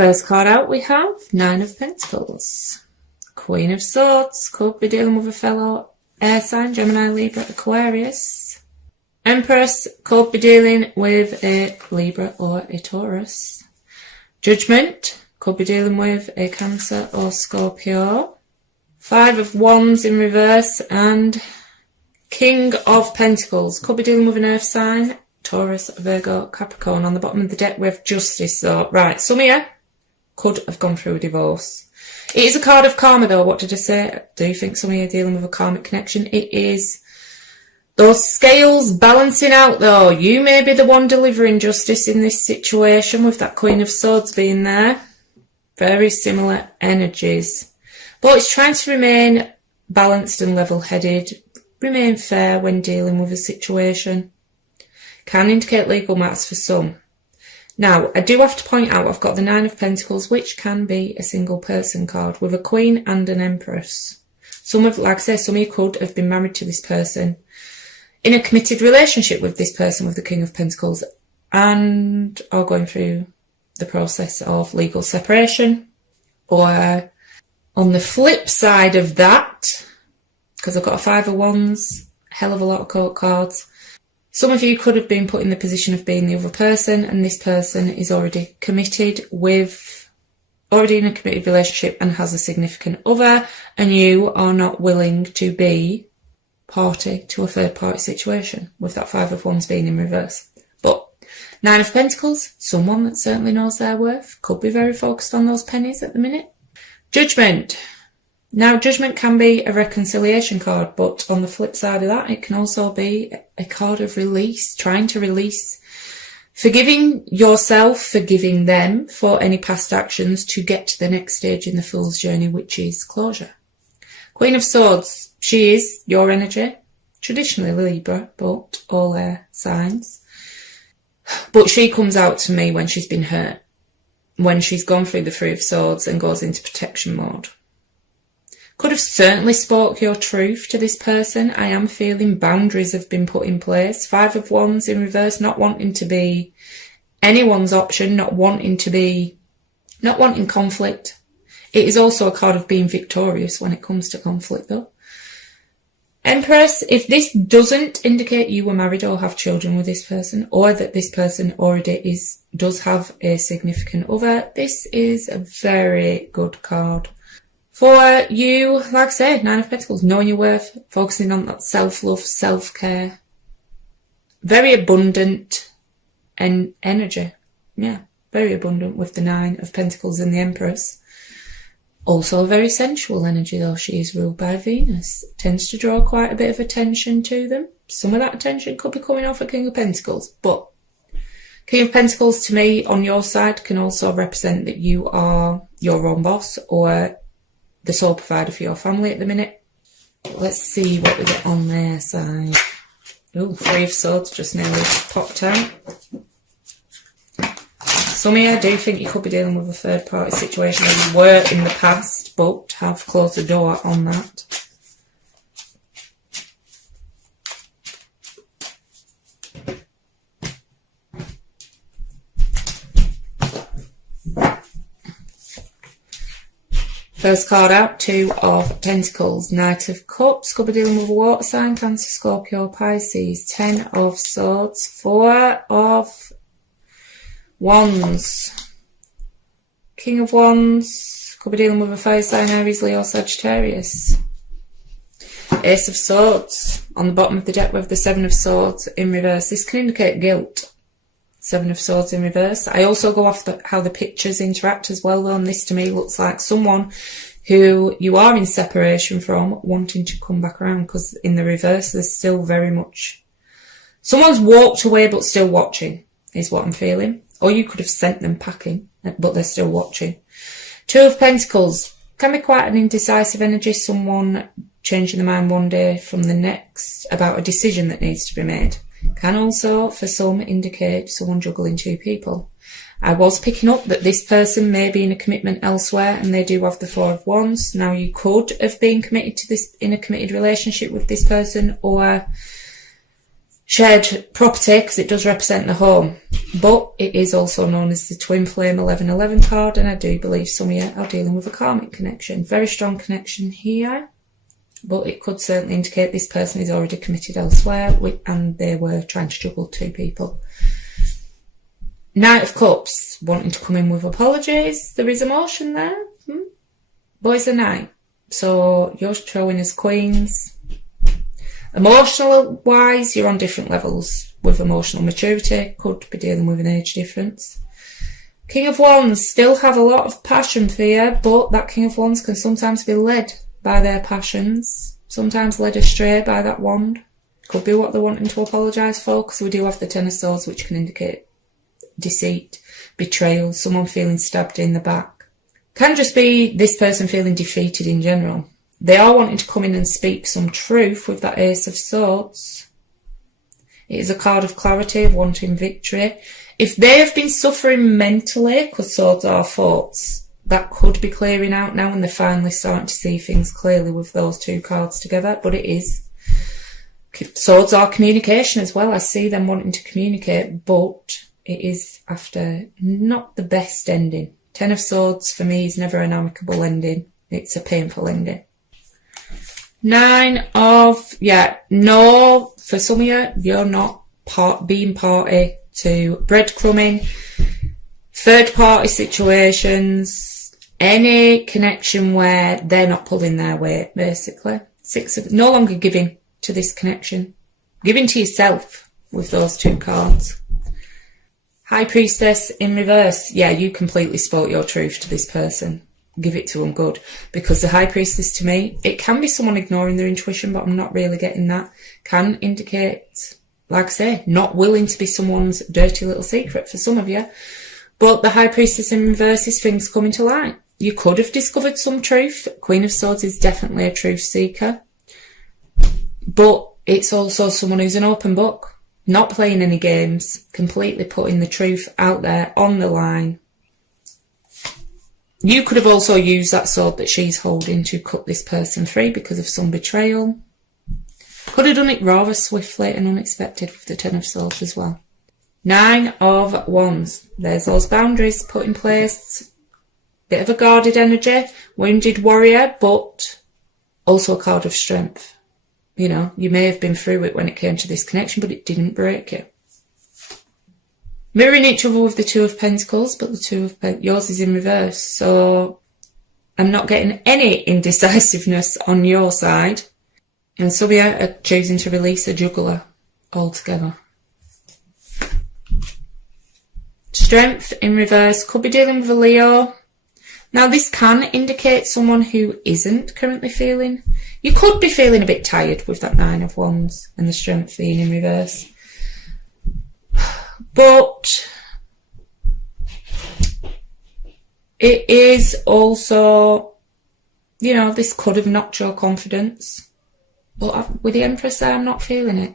First card out we have Nine of Pentacles. Queen of Swords, could be dealing with a fellow air sign, Gemini, Libra, Aquarius. Empress, could be dealing with a Libra or a Taurus. Judgment, could be dealing with a Cancer or Scorpio. Five of Wands in reverse, and King of Pentacles, could be dealing with an earth sign, Taurus, Virgo, Capricorn. On the bottom of the deck we have Justice. So, right, some of you could have gone through a divorce. It is a card of karma though. What did I say? Do you think some of you are dealing with a karmic connection? It is those scales balancing out though. You may be the one delivering justice in this situation with that Queen of Swords being there. Very similar energies. But it's trying to remain balanced and level-headed. Remain fair when dealing with a situation. Can indicate legal matters for some. Now, I do have to point out I've got the Nine of Pentacles, which can be a single person card with a Queen and an Empress. Some of, like I say, some of you could have been married to this person, in a committed relationship with this person with the King of Pentacles, and are going through the process of legal separation. Or on the flip side of that, because I've got a Five of Wands, hell of a lot of court cards, some of you could have been put in the position of being the other person, and this person is already committed already in a committed relationship and has a significant other, and you are not willing to be party to a third party situation, with that Five of Wands being in reverse. But Nine of Pentacles, someone that certainly knows their worth, could be very focused on those pennies at the minute. Judgment. Now, Judgment can be a reconciliation card, but on the flip side of that, it can also be a card of release, trying to release, forgiving yourself, forgiving them for any past actions to get to the next stage in the Fool's journey, which is closure. Queen of Swords, she is your energy, traditionally Libra, but all air signs. But she comes out to me when she's been hurt, when she's gone through the Three of Swords and goes into protection mode. Could have certainly spoke your truth to this person. I am feeling boundaries have been put in place. Five of Wands in reverse, not wanting to be anyone's option, not wanting conflict. It is also a card of being victorious when it comes to conflict though. Empress, if this doesn't indicate you were married or have children with this person, or that this person already does have a significant other, this is a very good card. For you, like I said, Nine of Pentacles, knowing your worth, focusing on that self-love, self-care. Very abundant and energy. Yeah, very abundant with the Nine of Pentacles and the Empress. Also a very sensual energy though. She is ruled by Venus. Tends to draw quite a bit of attention to them. Some of that attention could be coming off a King of Pentacles. But King of Pentacles to me on your side can also represent that you are your own boss or the sole provider for your family at the minute. Let's see what we get on their side. Oh, Three of Swords just nearly popped out. Some of you do think you could be dealing with a third party situation, or you were in the past, but have closed the door on that. First card out, Two of Pentacles, Knight of Cups, could be dealing with a water sign, Cancer, Scorpio, Pisces. Ten of Swords, Four of Wands, King of Wands, could be dealing with a fire sign, Aries, Leo, Sagittarius. Ace of Swords, on the bottom of the deck with the Seven of Swords in reverse. This can indicate guilt. Seven of Swords in reverse. I also go off how the pictures interact as well, though, and this to me looks like someone who you are in separation from wanting to come back around, because in the reverse there's still very much... Someone's walked away but still watching, is what I'm feeling. Or you could have sent them packing, but they're still watching. Two of Pentacles can be quite an indecisive energy, someone changing their mind one day from the next about a decision that needs to be made. Can also, for some, indicate someone juggling two people. I was picking up that this person may be in a commitment elsewhere, and they do have the Four of Wands. Now, you could have been committed to this, in a committed relationship with this person, or shared property, because it does represent the home, but it is also known as the twin flame 1111 card, and I do believe some of you are dealing with a karmic connection. Very strong connection here, but it could certainly indicate this person is already committed elsewhere and they were trying to juggle two people. Knight of Cups, wanting to come in with apologies. There is emotion there, but it's a knight, so you're showing as queens. Emotional wise, you're on different levels with emotional maturity. Could be dealing with an age difference. King of Wands, still have a lot of passion for you, but that King of Wands can sometimes be led by their passions, sometimes led astray by that wand. Could be what they're wanting to apologise for, because we do have the Ten of Swords, which can indicate deceit, betrayal, someone feeling stabbed in the back. Can just be this person feeling defeated in general. They are wanting to come in and speak some truth with that Ace of Swords. It is a card of clarity, of wanting victory. If they have been suffering mentally, because swords are thoughts, that could be clearing out now, and they're finally starting to see things clearly with those two cards together. But it is. Swords are communication as well. I see them wanting to communicate, but it is after not the best ending. Ten of Swords for me is never an amicable ending. It's a painful ending. Nine of, no, for some of you, you're not being party to breadcrumbing, third party situations, any connection where they're not pulling their weight, basically. Six of, no longer giving to this connection. Giving to yourself with those two cards. High Priestess in reverse. Yeah, you completely spoke your truth to this person. Give it to them good, because the High Priestess, to me, it can be someone ignoring their intuition, but I'm not really getting that. Can indicate, like I say, not willing to be someone's dirty little secret for some of you. But the High Priestess in reverse is things coming to light. You could have discovered some truth. Queen of Swords is definitely a truth seeker, but it's also someone who's an open book, not playing any games, completely putting the truth out there on the line. You could have also used that sword that she's holding to cut this person free because of some betrayal. Could have done it rather swiftly and unexpected with the Ten of Swords as well. Nine of Wands. There's those boundaries put in place. Bit of a guarded energy. Wounded warrior, but also a card of strength. You know, you may have been through it when it came to this connection, but it didn't break you. Mirroring each other with the Two of Pentacles, but the Two of yours is in reverse. So I'm not getting any indecisiveness on your side. And some of you are choosing to release a juggler altogether. Strength in reverse. Could be dealing with a Leo. Now this can indicate someone who isn't currently feeling. You could be feeling a bit tired with that Nine of Wands and the Strength being in reverse. But it is also, you know, this could have knocked your confidence. But with the Empress there, I'm not feeling it.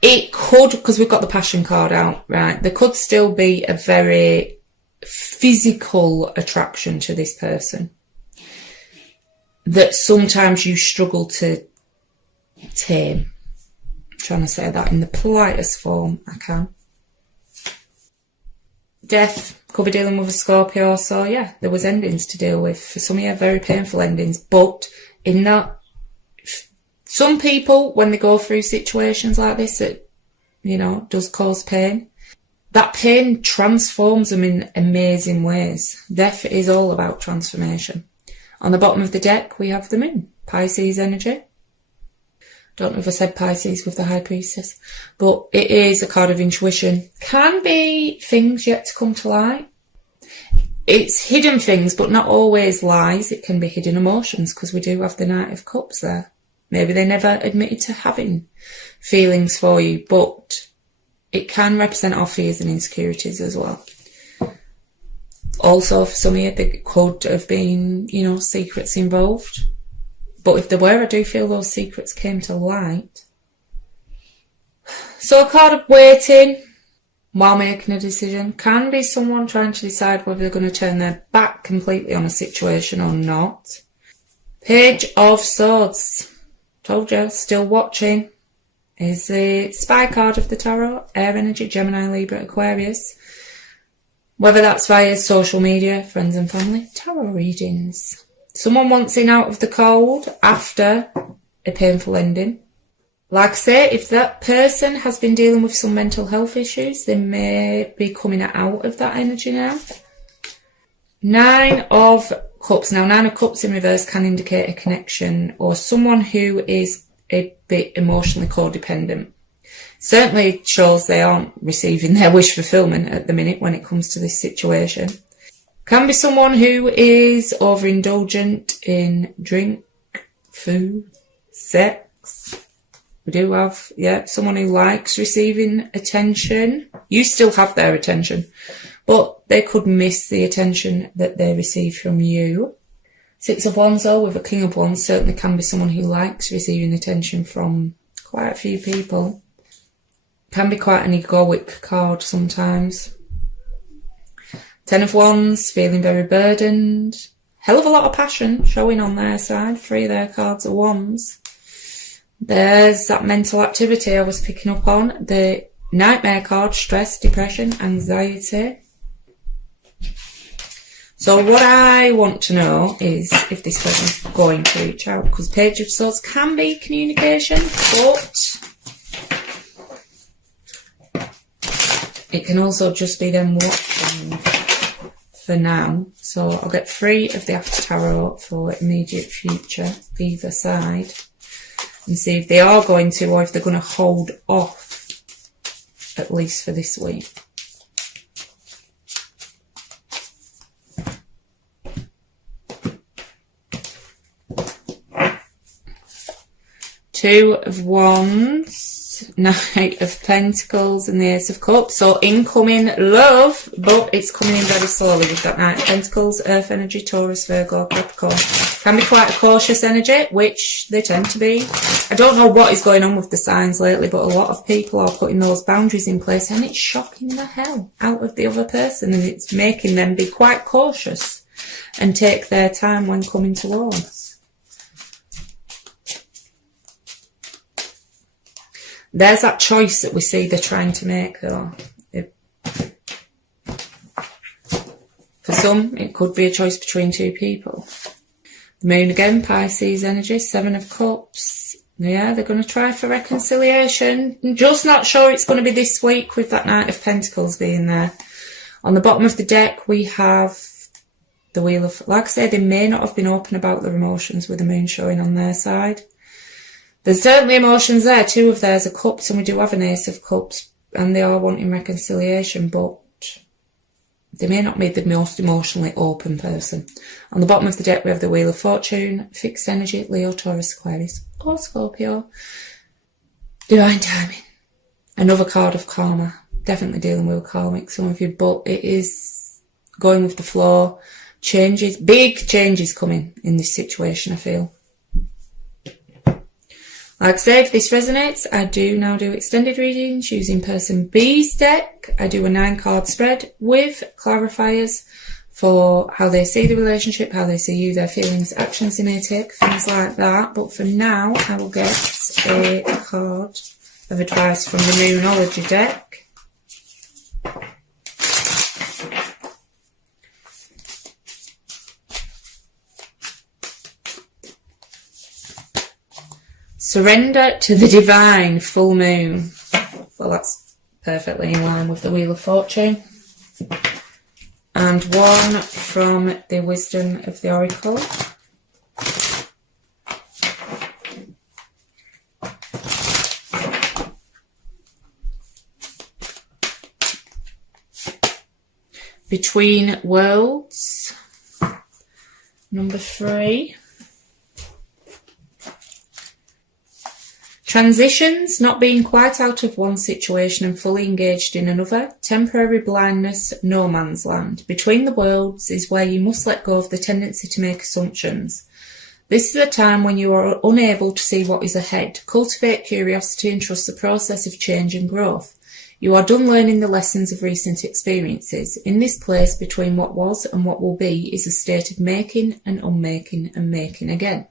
It could, because we've got the Passion card out, right? There could still be a very physical attraction to this person that sometimes you struggle to tame. Trying to say that in the politest form I can. Death, could be dealing with a Scorpio, so yeah, there was endings to deal with. For some of you, very painful endings, but in that, some people, when they go through situations like this, it, you know, does cause pain. That pain transforms them in amazing ways. Death is all about transformation. On the bottom of the deck, we have the Moon, Pisces energy. Don't know if I said Pisces with the High Priestess, but it is a card of intuition. Can be things yet to come to light. It's hidden things, but not always lies. It can be hidden emotions, because we do have the Knight of Cups there. Maybe they never admitted to having feelings for you, but it can represent our fears and insecurities as well. Also, for some of you, there could have been, you know, secrets involved. But if there were, I do feel those secrets came to light. So a card of waiting while making a decision. Can be someone trying to decide whether they're going to turn their back completely on a situation or not. Page of Swords. Told you, still watching. Is the spy card of the tarot, air energy, Gemini, Libra, Aquarius. Whether that's via social media, friends and family, tarot readings. Someone wants in out of the cold after a painful ending. Like I say, if that person has been dealing with some mental health issues, they may be coming out of that energy now. 9 of Cups. Now, 9 of Cups in reverse can indicate a connection or someone who is a bit emotionally codependent. Certainly shows they aren't receiving their wish fulfillment at the minute when it comes to this situation. Can be someone who is overindulgent in drink, food, sex. We do have, someone who likes receiving attention. You still have their attention, but they could miss the attention that they receive from you. 6 of Wands, though, with a King of Wands, certainly can be someone who likes receiving attention from quite a few people. Can be quite an egoic card sometimes. 10 of Wands, feeling very burdened. Hell of a lot of passion showing on their side. 3 of their cards are Wands. There's that mental activity I was picking up on. The Nightmare card, stress, depression, anxiety. So what I want to know is if this person's going to reach out, because Page of Swords can be communication, but it can also just be them watching for now. So I'll get 3 of the After Tarot for immediate future, either side, and see if they are going to or if they're going to hold off, at least for this week. Two of Wands, Knight of Pentacles and the Ace of Cups. So incoming love, but it's coming in very slowly with that Knight of Pentacles, Earth energy, Taurus, Virgo, Capricorn. Can be quite a cautious energy, which they tend to be. I don't know what is going on with the signs lately, but a lot of people are putting those boundaries in place and it's shocking the hell out of the other person and it's making them be quite cautious and take their time when coming towards. There's that choice that we see they're trying to make, though. For some, it could be a choice between 2 people. The Moon again, Pisces energy, 7 of Cups. Yeah, they're going to try for reconciliation. I'm just not sure it's going to be this week with that Knight of Pentacles being there. On the bottom of the deck, we have the Wheel of... Like I said, they may not have been open about their emotions with the Moon showing on their side. There's certainly emotions there. 2 of theirs are Cups and we do have an Ace of Cups and they are wanting reconciliation, but they may not be the most emotionally open person. On the bottom of the deck we have the Wheel of Fortune, fixed energy, Leo, Taurus, Aquarius or Scorpio. Divine timing. Another card of karma. Definitely dealing with karmic, some of you, but it is going with the flow. Changes, big changes coming in this situation, I feel. Like I say, if this resonates, I do now do extended readings using Person B's deck. I do a 9-card spread with clarifiers for how they see the relationship, how they see you, their feelings, actions they may take, things like that. But for now, I will get a card of advice from the Moonology deck. Surrender to the divine, full moon. Well, that's perfectly in line with the Wheel of Fortune. And one from the Wisdom of the Oracle. Between Worlds, number 3. Transitions, not being quite out of one situation and fully engaged in another. Temporary blindness, no man's land. Between the worlds is where you must let go of the tendency to make assumptions. This is a time when you are unable to see what is ahead. Cultivate curiosity and trust the process of change and growth. You are done learning the lessons of recent experiences. In this place between what was and what will be is a state of making and unmaking and making again.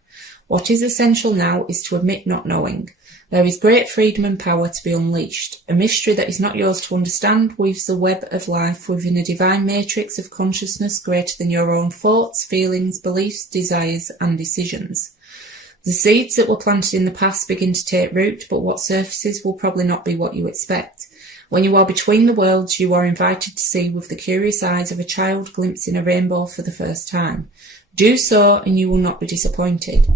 What is essential now is to admit not knowing. There is great freedom and power to be unleashed. A mystery that is not yours to understand weaves a web of life within a divine matrix of consciousness greater than your own thoughts, feelings, beliefs, desires, and decisions. The seeds that were planted in the past begin to take root, but what surfaces will probably not be what you expect. When you are between the worlds, you are invited to see with the curious eyes of a child glimpsing a rainbow for the first time. Do so, and you will not be disappointed.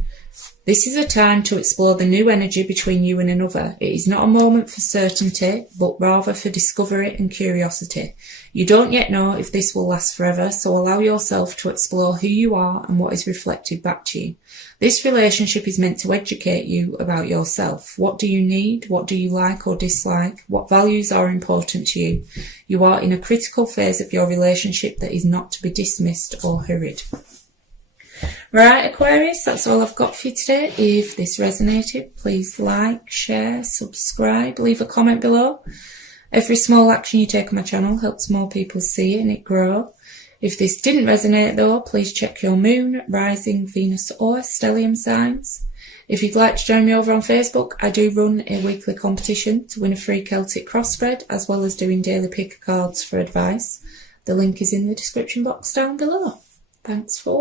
This is a time to explore the new energy between you and another. It is not a moment for certainty, but rather for discovery and curiosity. You don't yet know if this will last forever, so allow yourself to explore who you are and what is reflected back to you. This relationship is meant to educate you about yourself. What do you need? What do you like or dislike? What values are important to you? You are in a critical phase of your relationship that is not to be dismissed or hurried. Right, Aquarius, that's all I've got for you today. If this resonated, please like, share, subscribe, leave a comment below. Every small action you take on my channel helps more people see it and it grow. If this didn't resonate though, please check your moon, rising, Venus or stellium signs. If you'd like to join me over on Facebook, I do run a weekly competition to win a free Celtic cross spread, as well as doing daily pick cards for advice. The link is in the description box down below. Thanks for watching.